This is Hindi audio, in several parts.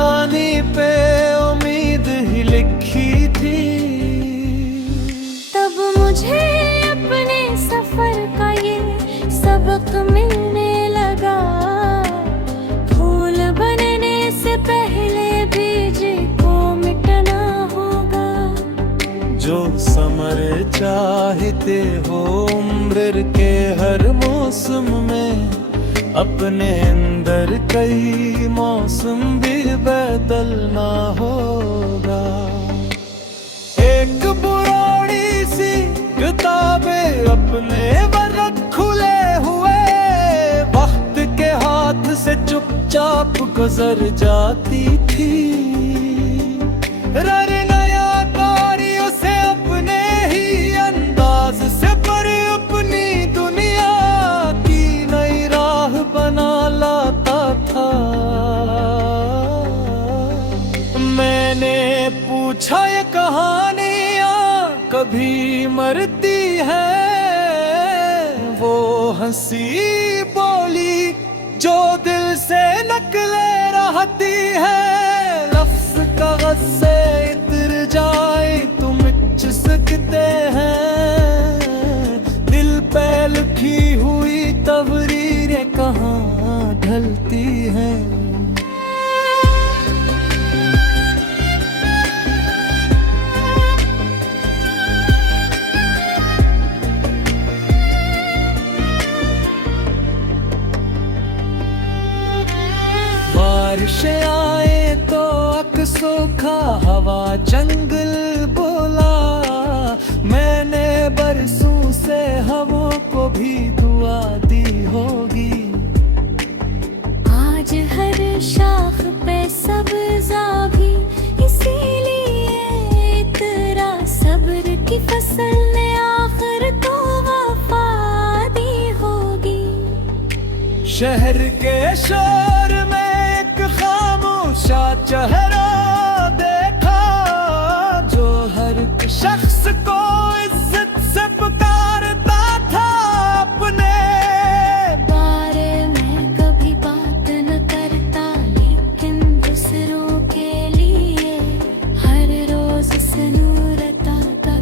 परेशानी पे उम्मीद ही लिखी थी। तब मुझे अपने सफर का ये सबक मिलने लगा, फूल बनने से पहले बीज को मिटना होगा। जो समर चाहते हो उम्र के हर मौसम में, अपने अंदर कई मौसम भी बदलना होगा। एक पुरानी सी किताबें अपने वर्क खुले हुए, वक्त के हाथ से चुपचाप गुजर जाती थी। नया कारी उसे अपने ही अंदाज से पर अपनी दुनिया की नई राह बना लाता था। मैंने पूछा ये कहानियां कभी मरती है? वो हंसी बोली जो दिल से नकले रहती है। लफ्ज कागज से इतर जाए तो मिट सकते हैं, दिल पे लिखी हुई तहरीरें कहाँ ढलती हैं। बारिशें आए तो अकसोखा हवा जंगल बोला, मैंने बरसों से हवा को भी दुआ दी होगी। आज हर शाख पे सब्ज़ा भी इसीलिए इतरा, सब्र की फसल ने आखिर तो वफा दी होगी। शहर के शोर में खामोशा चेहरा देखा, जो हर शख्स को इज्जत से पुकारता था। अपने बारे में कभी बात न करता, लेकिन दूसरों के लिए हर रोज सनूरता का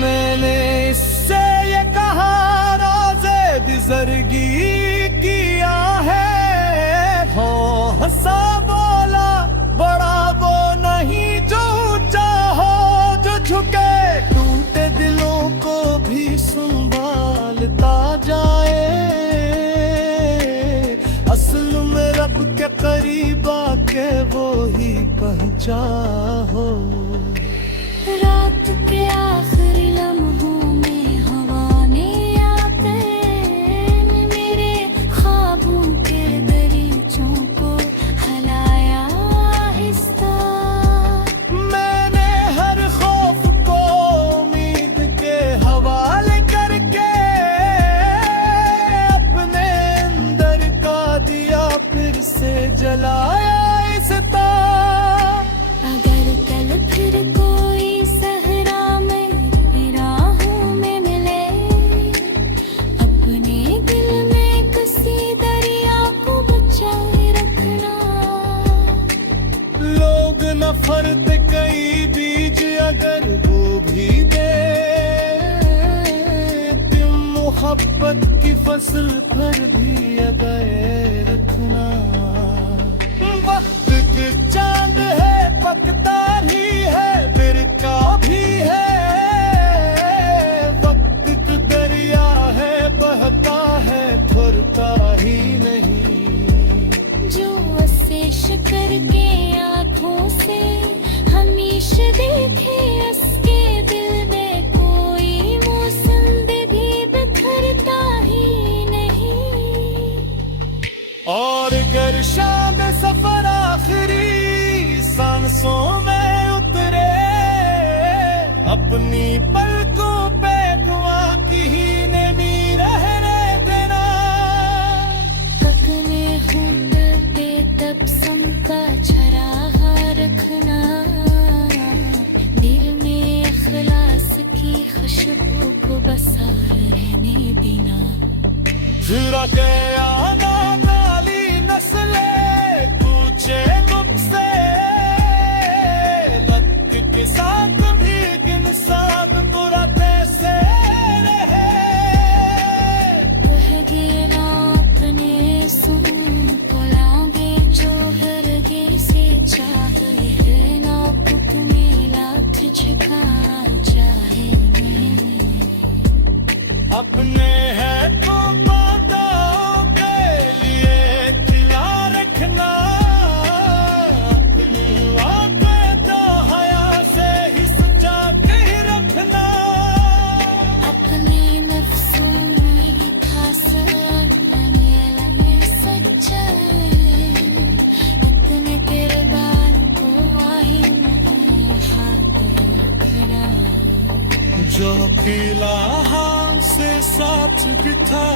मैंने इससे ये कहा, रोज़े बिजरगी किया है। हो हंसा बोला बड़ा वो नहीं जो ऊंचा हो, जो झुके टूटे दिलों को भी संभालता जाए। असल में रब के करीब आके वो ही पहुंचा हो। रात के आखिरी लम्हों में हवा ने आते मेरे ख्वाबों के दरीचों को हिलाया आहिस्ता। मैंने हर खौफ को उम्मीद के हवाले करके अपने अंदर का दिया फिर से जलाया आहिस्ता। अगर कल फिर कोई सहरा में राहों में मिले, अपने दिल में किसी दरिया को बचाए रखना। लोग नफरत कई बीज अगर वो भी दे, तुम मोहब्बत की फसल पर भी अगर रखना। वक्त के चांद है पकता ही है, बिरका भी है। वक्त की दरिया है बहता है, थरता ही नहीं। जो असेश करके आँखों से हमेशा देखे, उसके दिल में कोई मौसम भी बिखरता ही नहीं। और गर शाम सफर आखिरी सांसों में उतरे, अपनी पलकों पे दुआ की ही नमी रहने देना। अपने होंठ पे तबसम का चरागा रखना, दिल में इखलास की खुशबू को बसा रहने देना। फिर के आना गाली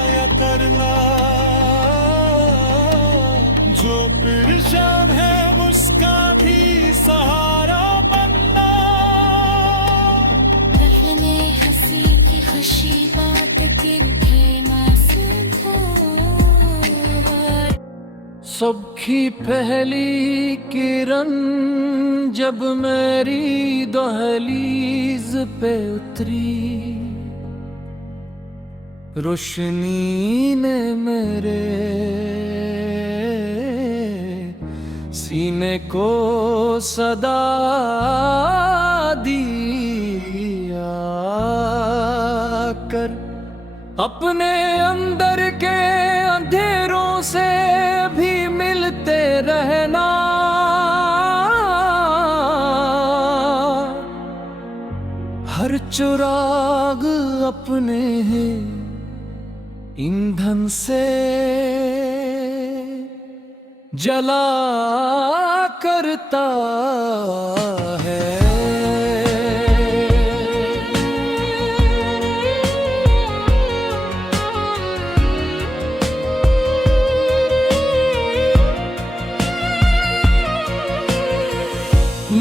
या करना, जो परेशान है उसका भी सहारा बनना। दफने हंसी की खुशी बात किन्हे मासूम हो। सबकी पहली किरण जब मेरी दहलीज पे उतरी, रोशनी ने मेरे सीने को सदा दिया कर, अपने अंदर के अंधेरों से भी मिलते रहना। हर चिराग अपने ईंधन से जला करता है।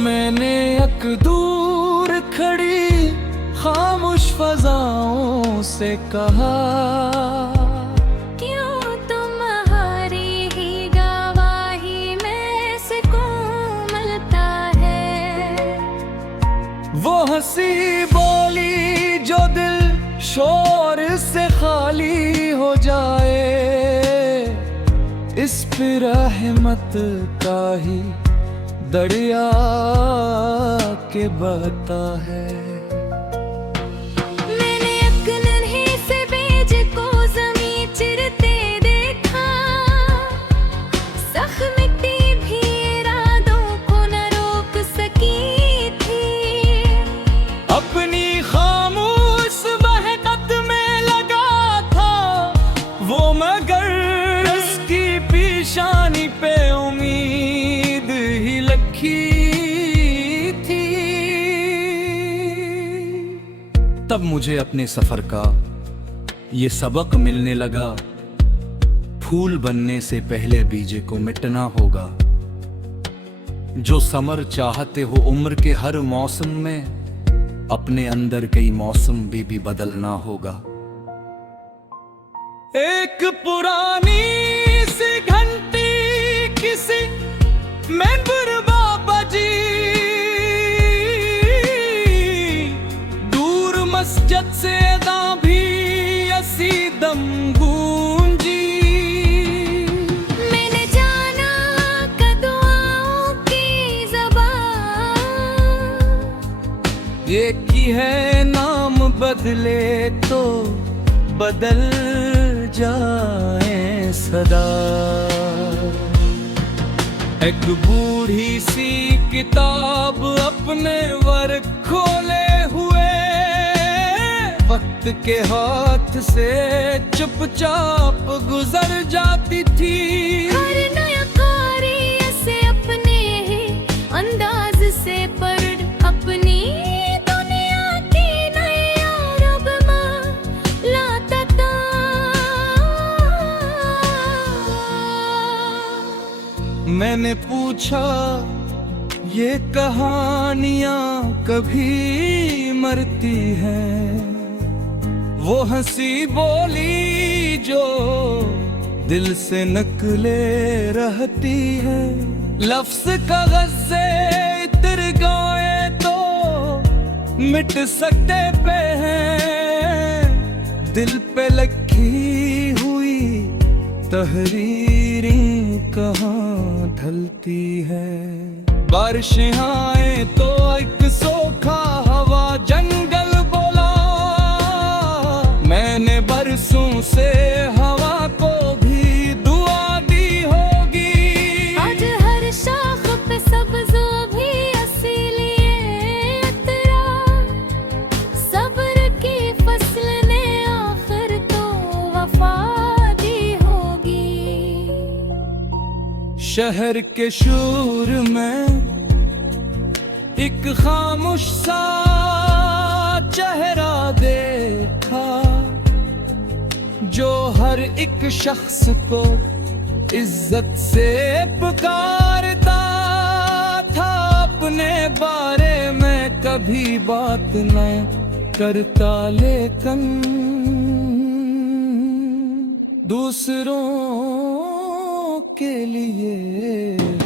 मैंने एक दूर खड़ी खामोश फजाओं से कहा, क्यों तुम्हारी ही गवाही में से कोमलता है। वो हंसी बोली जो दिल शोर से खाली हो जाए, इस पे रहमत का ही दरिया के बहता है। मैंने एक नन्हे से बेज को ज़मीं चिरते देखा, सख्त मिट्टी भी इरादों को न रोक सकी थी। अपनी खामोश महकत में लगा था वो, मगर उसकी पेशानी पे उम्मीद ही लखी थी। तब मुझे अपने सफर का ये सबक मिलने लगा, फूल बनने से पहले बीजे को मिटना होगा। जो समर चाहते हो उम्र के हर मौसम में, अपने अंदर कई मौसम भी बदलना होगा। एक पुरानी सी घंटी किसी मेंबर बाबा जी, दूर मस्जिद से दा भी असी दम गूंजी। मैंने जाना कदुआओं की ज़बान, ये की है नाम बदले तो बदल जाए सदा। एक बूढ़ी सी किताब अपने वर्क खोले हुए, वक्त के हाथ से चुपचाप गुजर जाती थी। हर नया कारी ऐसे अपने ही अंदाज से पढ़ अपनी दुनिया की नई रब लाता था। मैंने पूछा ये कहानियां कभी मरती हैं? वो हंसी बोली जो दिल से नकले रहती है। लफ्ज कागज से इतर गए तो मिट सकते पे हैं, दिल पे लगी हुई तहरीरें कहाँ ढलती है। बारिशें आए तो एक सोखा हवा जंगल बोला, मैंने बरसों से हवा को भी दुआ दी होगी। आज हर शाख पे सब्ज़ भी असलिए अतरा, सब्र की फसल ने आखिर तो वफा दी होगी। शहर के शोर में एक खामोश सा चेहरा देखा, जो हर एक शख्स को इज्जत से पुकारता था, अपने बारे में कभी बात न करता, लेकिन दूसरों के लिए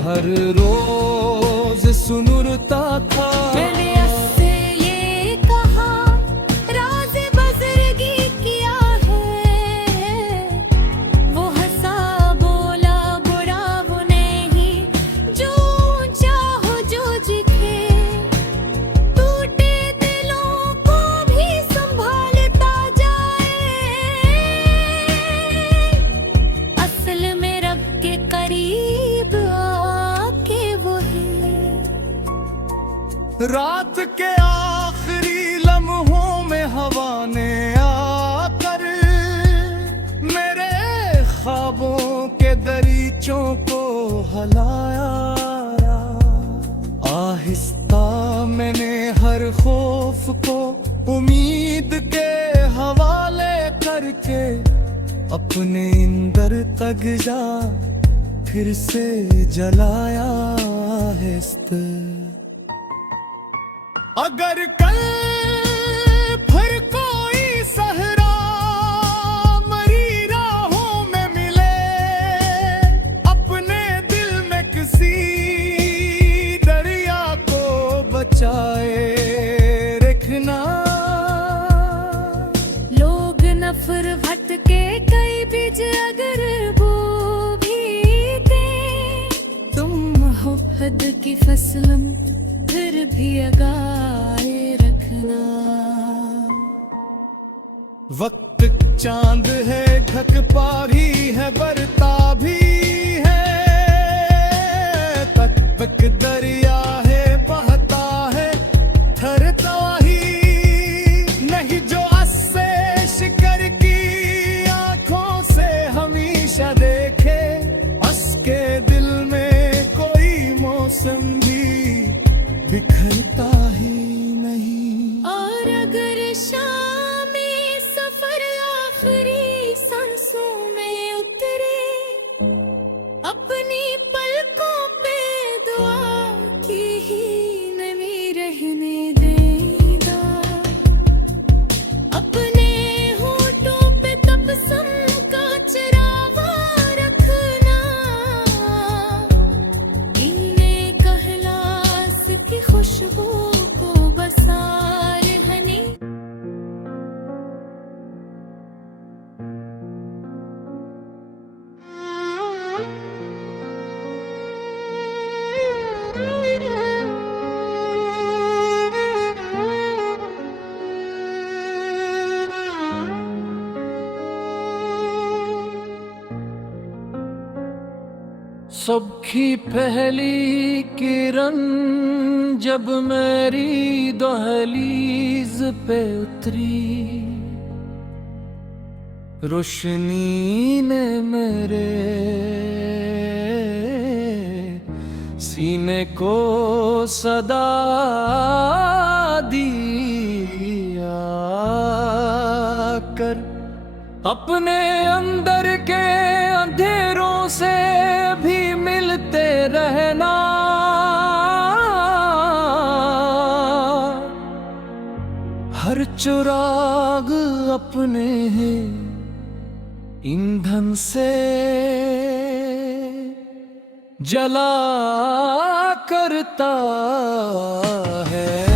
हर रोज सुनुरता था। मैंने उससे ये कहा, राज़े बुज़ुर्गी किया है। वो हंसा बोला, बुरा वो नहीं जो चाहो जो दिखे। टूटे दिलों को भी संभालता जाए, असल में रब के करीब आके वो है। रात के आखिरी लम्हों में हवा ने आकर मेरे ख्वाबों के दरीचों को हलाया। आहिस्ता मैंने हर खौफ को उम्मीद के हवाले करके अपने अंदर तक जा फिर से जलाया हिस्त। अगर कल फिर कोई सहरा मरी राहों में मिले, अपने दिल में किसी दरिया को बचाए रखना। लोग नफर भटके कई बीज अगर वो भी दे, तुम मोहब्बत की फसल फिर भी लगाए रखना। वक्त चांद है, ढकपा भी है, बरता भी है, तक तक दरिया है, बहता है, थरता ही नहीं जो अस्से शिकर की आंखों से हमेशा देखे। उसके दिल में कोई मौसम भी बिखरता ही नहीं। और अगर शामी सफर आखिरी सांसों में उतरे, अपनी पलकों पे दुआ की ही नमी रहने देगा। अपने होठों पे तबस्सुम का चरावा रखना, इन्हें कहलास की खुशबू को बसार हनी। सबकी पहली किरण जब मेरी दहलीज पे उतरी, रोशनी ने मेरे सीने को सदा दिया कर। अपने अंदर के अंधेरों से भी मिलते रहना, हर चिराग अपने ईंधन से जला करता है।